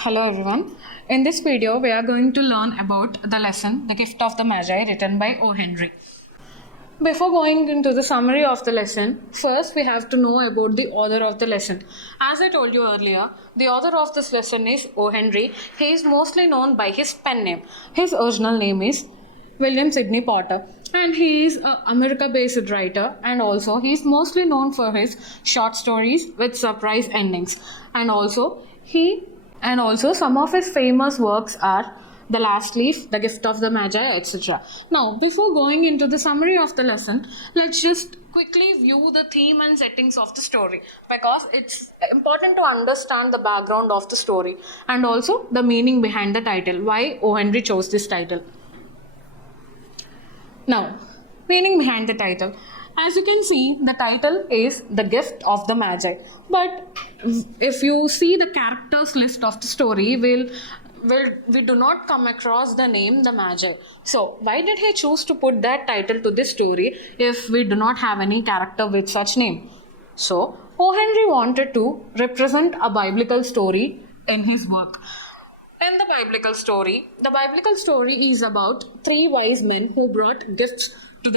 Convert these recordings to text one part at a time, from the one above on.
Hello everyone. In this video, we are going to learn about the lesson, The Gift of the Magi, written by O. Henry. Before going into the summary of the lesson, first we have to know about the author of the lesson. As I told you earlier, the author of this lesson is O. Henry. He is mostly known by his pen name. His original name is William Sidney Potter, and he is an America-based writer, and also he is mostly known for his short stories with surprise endings. And also some of his famous works are The Last Leaf, The Gift of the Magi, etc. Now, before going into the summary of the lesson, let's just quickly view the theme and settings of the story, because it's important to understand the background of the story and also the meaning behind the title, why O. Henry chose this title. Now, meaning behind the title. As you can see, the title is The Gift of the Magi. But if you see the characters list of the story, we do not come across the name the Magi. So, why did he choose to put that title to this story if we do not have any character with such name? So, O. Henry wanted to represent a biblical story in his work. In the biblical story is about three wise men who brought gifts to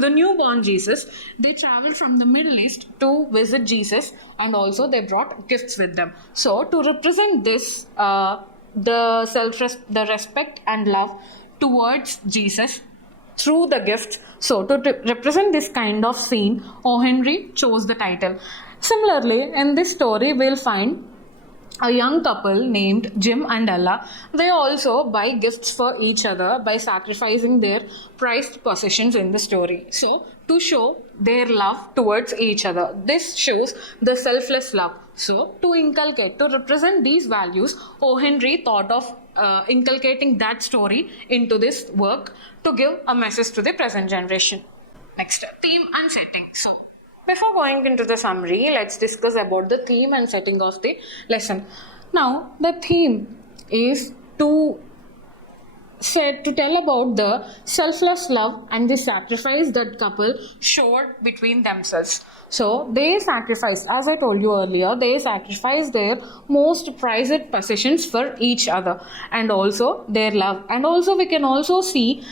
the newborn Jesus. They traveled from the Middle East to visit Jesus, and also they brought gifts with them. So to represent this, the respect and love towards Jesus through the gifts. So to represent this kind of scene, O. Henry chose the title. Similarly, in this story, we'll find a young couple named Jim and Della. They also buy gifts for each other by sacrificing their prized possessions in the story. So, to show their love towards each other. This shows the selfless love. So, to represent these values, O. Henry thought of inculcating that story into this work to give a message to the present generation. Next, theme and setting. So, before going into the summary, let's discuss about the theme and setting of the lesson. Now, the theme is to tell about the selfless love and the sacrifice that couple showed between themselves. So, they sacrificed, as I told you earlier, they sacrificed their most prized possessions for each other, and also their love. And also, we can also see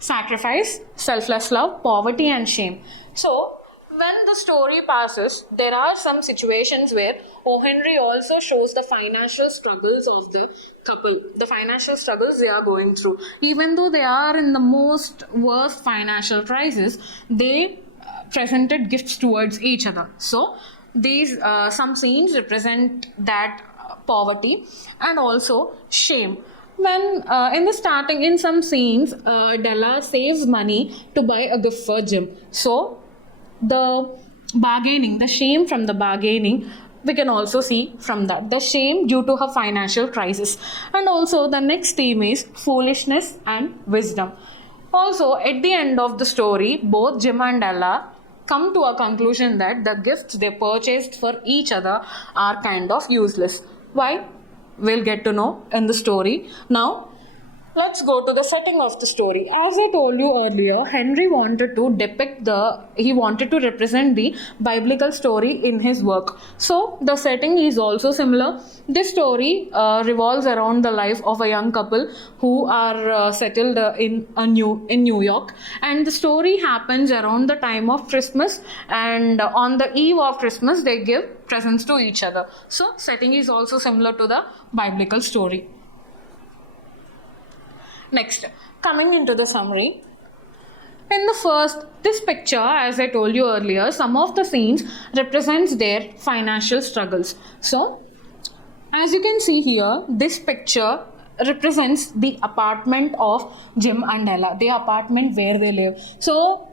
sacrifice, selfless love, poverty and shame. So, when the story passes, there are some situations where O. Henry also shows the financial struggles of the couple, the financial struggles they are going through. Even though they are in the most worst financial crisis, they presented gifts towards each other. So, these some scenes represent that poverty and also shame. When in the starting, in some scenes, Della saves money to buy a gift for Jim. So, the shame from the bargaining, we can also see from that. The shame due to her financial crisis. And also, the next theme is foolishness and wisdom. Also, at the end of the story, both Jim and Della come to a conclusion that the gifts they purchased for each other are kind of useless. Why? We'll get to know in the story. Now, let's go to the setting of the story. As I told you earlier, Henry wanted to represent the biblical story in his work. So, the setting is also similar. This story revolves around the life of a young couple who are settled in New York. And the story happens around the time of Christmas, and on the eve of Christmas, they give presents to each other. So, setting is also similar to the biblical story. Next, coming into the summary. In this picture, as I told you earlier, some of the scenes represents their financial struggles. So, as you can see here, this picture represents the apartment of Jim and Della, the apartment where they live. So,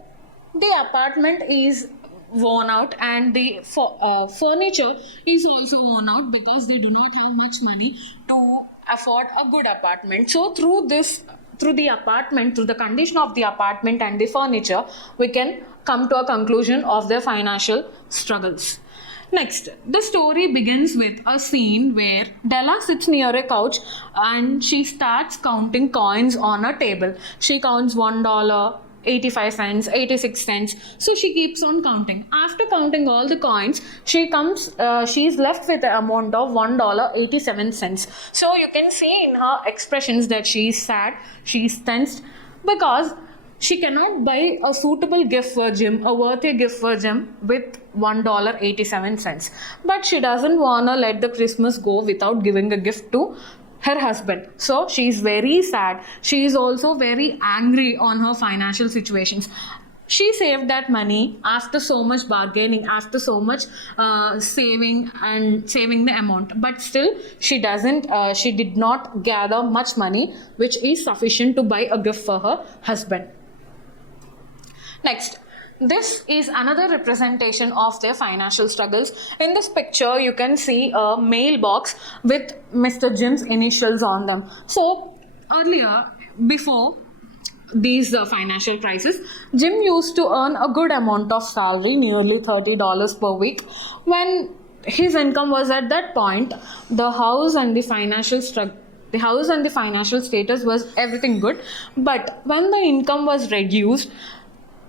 the apartment is worn out, and the furniture is also worn out because they do not have much money to afford a good apartment. So through the condition of the apartment and the furniture, we can come to a conclusion of their financial struggles. Next, the story begins with a scene where Della sits near a couch and she starts counting coins on a table. She counts $1, 85 cents, 86 cents. So she keeps on counting. After counting all the coins, she's left with the amount of $1.87. So you can see in her expressions that she's sad, she's tensed, because she cannot buy a suitable gift for Jim, a worthy gift for Jim with $1.87. But she doesn't want to let the Christmas go without giving a gift to her husband. So she's very sad. She is also very angry on her financial situations. She saved that money after so much bargaining, after so much saving the amount, but still she did not gather much money which is sufficient to buy a gift for her husband. Next, this is another representation of their financial struggles. In this picture, you can see a mailbox with Mr. Jim's initials on them. So, earlier, before these financial crisis, Jim used to earn a good amount of salary, nearly $30 per week. When his income was at that point, the house and the financial status was everything good. But when the income was reduced,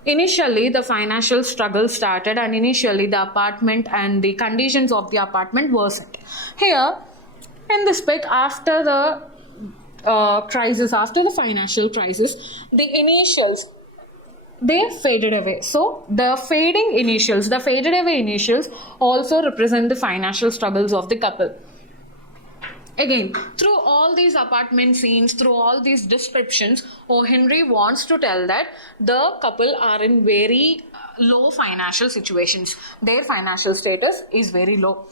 initially the financial struggle started, and initially the apartment and the conditions of the apartment worsened. Here, in this pic, after the financial crisis, the initials, they faded away. So the faded away initials also represent the financial struggles of the couple. Again, through all these apartment scenes, through all these descriptions, O. Henry wants to tell that the couple are in very low financial situations. Their financial status is very low.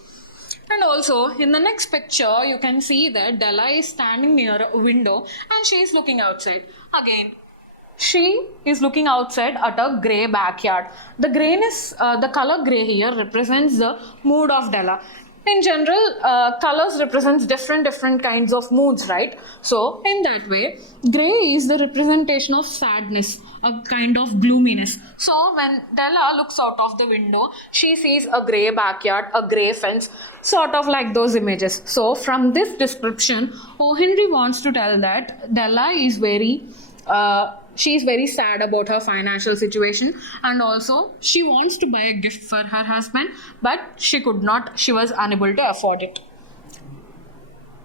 And also, in the next picture, you can see that Della is standing near a window and she is looking outside. Again, she is looking outside at a grey backyard. The color grey here represents the mood of Della. In general, colors represents different kinds of moods, right? So, in that way, grey is the representation of sadness, a kind of gloominess. So, when Della looks out of the window, she sees a grey backyard, a grey fence, sort of like those images. So, from this description, O. Henry wants to tell that Della is she is very sad about her financial situation, and also she wants to buy a gift for her husband, but she was unable to afford it.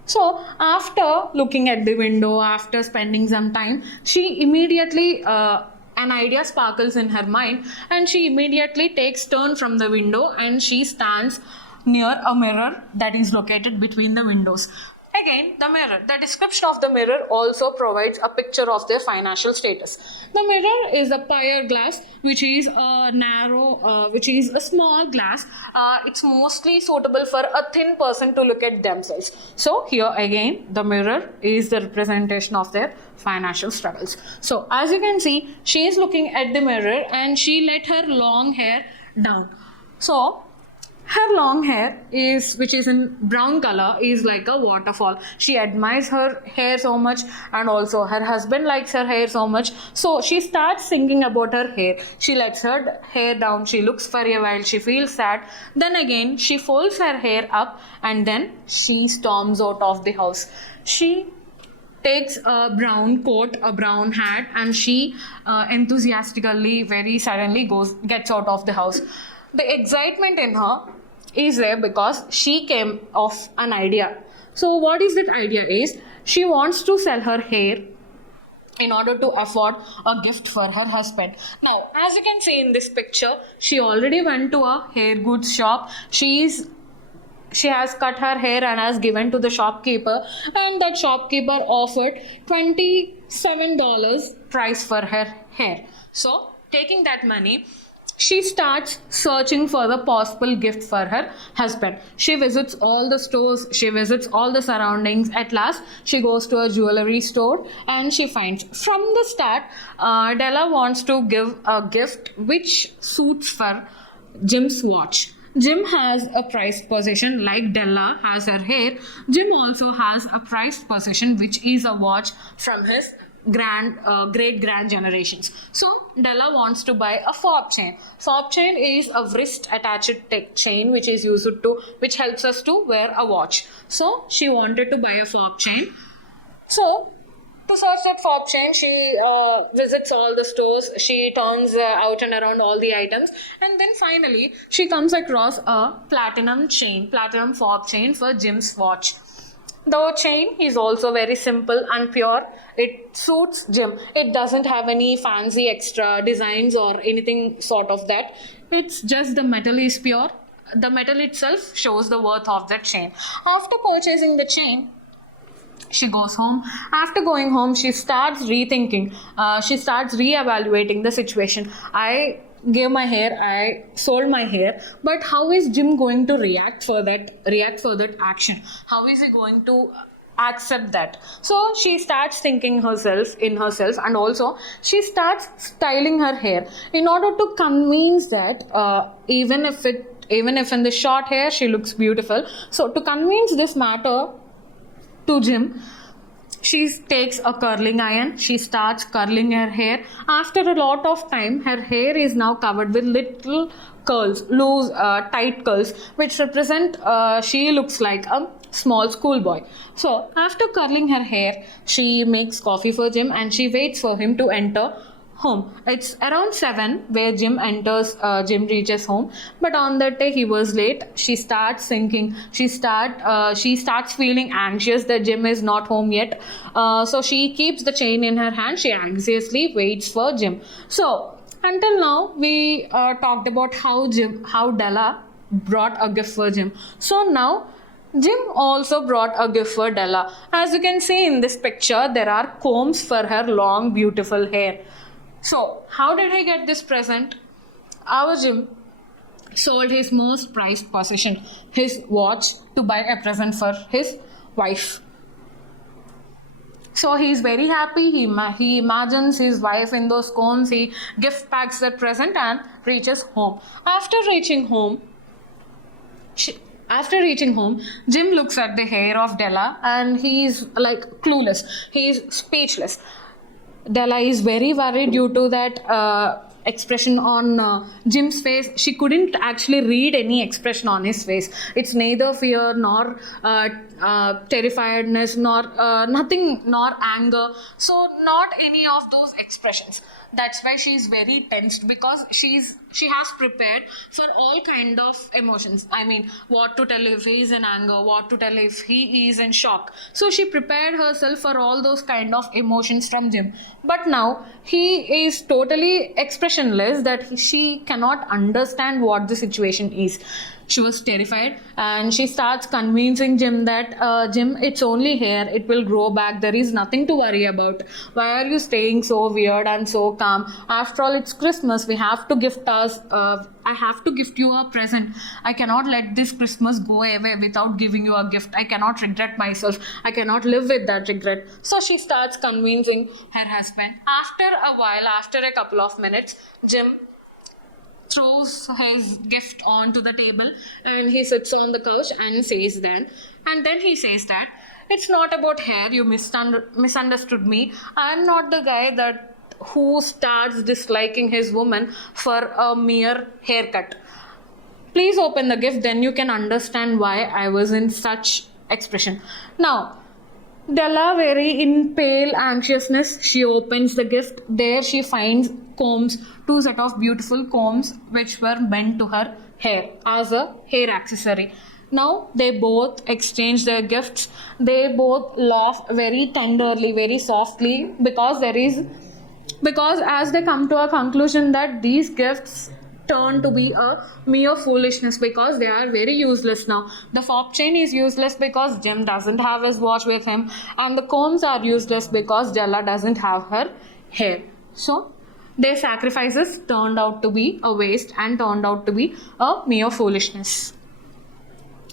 So after looking at the window, after spending some time, she immediately an idea sparkles in her mind, and she immediately takes turn from the window and she stands near a mirror that is located between the windows. Again, the mirror. The description of the mirror also provides a picture of their financial status. The mirror is a pier glass, which is a small glass. It's mostly suitable for a thin person to look at themselves. So here again, the mirror is the representation of their financial struggles. So as you can see, she is looking at the mirror and she let her long hair down. So her long hair which is in brown color, is like a waterfall. She admires her hair so much, and also her husband likes her hair so much. So she starts thinking about her hair. She lets her hair down. She looks for a while. She feels sad. Then again, she folds her hair up, and then she storms out of the house. She takes a brown coat, a brown hat, and she enthusiastically, very suddenly gets out of the house. The excitement in her is there because she came off an idea. So what is that idea is, she wants to sell her hair in order to afford a gift for her husband. Now, as you can see in this picture, she already went to a hair goods shop. She has cut her hair and has given to the shopkeeper, and that shopkeeper offered $27 price for her hair. So, taking that money, she starts searching for the possible gift for her husband. She visits all the stores, she visits all the surroundings. At last, she goes to a jewelry store and she finds. From the start, Della wants to give a gift which suits for Jim's watch. Jim has a prized possession, like Della has her hair. Jim also has a prized possession, which is a watch from his great grand generations. So Della wants to buy a fob chain. Fob chain is a wrist attached chain which helps us to wear a watch. So she wanted to buy a fob chain. So To search that fob chain, she visits all the stores, she turns out and around all the items, and then finally she comes across a platinum fob chain for Jim's watch. The chain is also very simple and pure. It suits Jim. It doesn't have any fancy extra designs or anything sort of that. It's just the metal is pure. The metal itself shows the worth of that chain. After purchasing the chain, she goes home. After going home, she starts rethinking. She starts reevaluating the situation. I gave my hair, I sold my hair, but how is Jim going to react for that action? How is he going to accept that? So she starts thinking herself, and also she starts styling her hair in order to convince that even if in the short hair she looks beautiful. So to convince this matter to Jim, she takes a curling iron, she starts curling her hair. After a lot of time, her hair is now covered with little curls, loose, tight curls, which represent she looks like a small schoolboy. So, after curling her hair, she makes coffee for Jim and she waits for him to enter home. It's around 7 where Jim reaches home, but on that day he was late. She starts thinking, she starts feeling anxious that Jim is not home yet. So she keeps the chain in her hand. She anxiously waits for Jim. So until now we talked about how Della brought a gift for Jim. So now Jim also brought a gift for Della. As you can see in this picture, there are combs for her long beautiful hair. So, how did he get this present? Our Jim sold his most prized possession, his watch, to buy a present for his wife. So he is very happy. He imagines his wife in those combs. He gift packs that present and reaches home. After reaching home, Jim looks at the hair of Della and he's like clueless. He's speechless. Della is very worried due to that expression on Jim's face. She couldn't actually read any expression on his face. It's neither fear nor terrifiedness nor nothing nor anger. So not any of those expressions. That's why she's very tensed, because she has prepared for all kind of emotions. I mean, what to tell if he is in anger, what to tell if he is in shock. So she prepared herself for all those kind of emotions from Jim. But now he is totally expressionless, that she cannot understand what the situation is. She was terrified and she starts convincing Jim that Jim, it's only hair, it will grow back, there is nothing to worry about. Why are you staying so weird and so calm? After all, it's Christmas, we have to gift us I have to gift you a present. I cannot let this Christmas go away without giving you a gift. I cannot regret myself. I cannot live with that regret. So she starts convincing her husband. After a while, after a couple of minutes, Jim throws his gift onto the table and he sits on the couch and says then he says that it's not about hair, you misunderstood me. I'm not the guy who starts disliking his woman for a mere haircut. Please open the gift, then you can understand why I was in such expression. Now Della, very in pale anxiousness, she opens the gift. There she finds combs, 2 set of beautiful combs which were meant to her hair as a hair accessory. Now they both exchange their gifts. They both laugh very tenderly, very softly, because as they come to a conclusion that these gifts turn to be a mere foolishness, because they are very useless now. The fob chain is useless because Jim doesn't have his watch with him, and the combs are useless because Della doesn't have her hair. So their sacrifices turned out to be a waste and turned out to be a mere foolishness.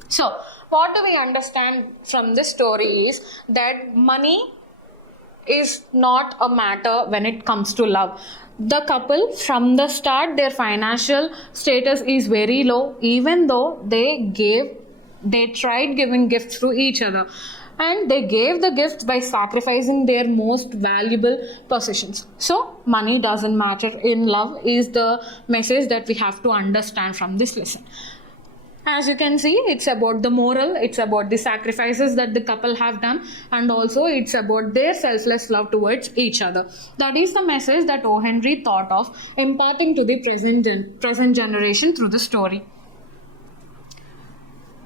So what do we understand from this story is that money is not a matter when it comes to love. The couple, from the start, their financial status is very low, even though they tried giving gifts to each other, and they gave the gifts by sacrificing their most valuable possessions. So money doesn't matter in love is the message that we have to understand from this lesson. As you can see, it's about the moral, it's about the sacrifices that the couple have done, and also it's about their selfless love towards each other. That is the message that O. Henry thought of imparting to the present generation through the story.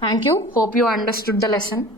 Thank you. Hope you understood the lesson.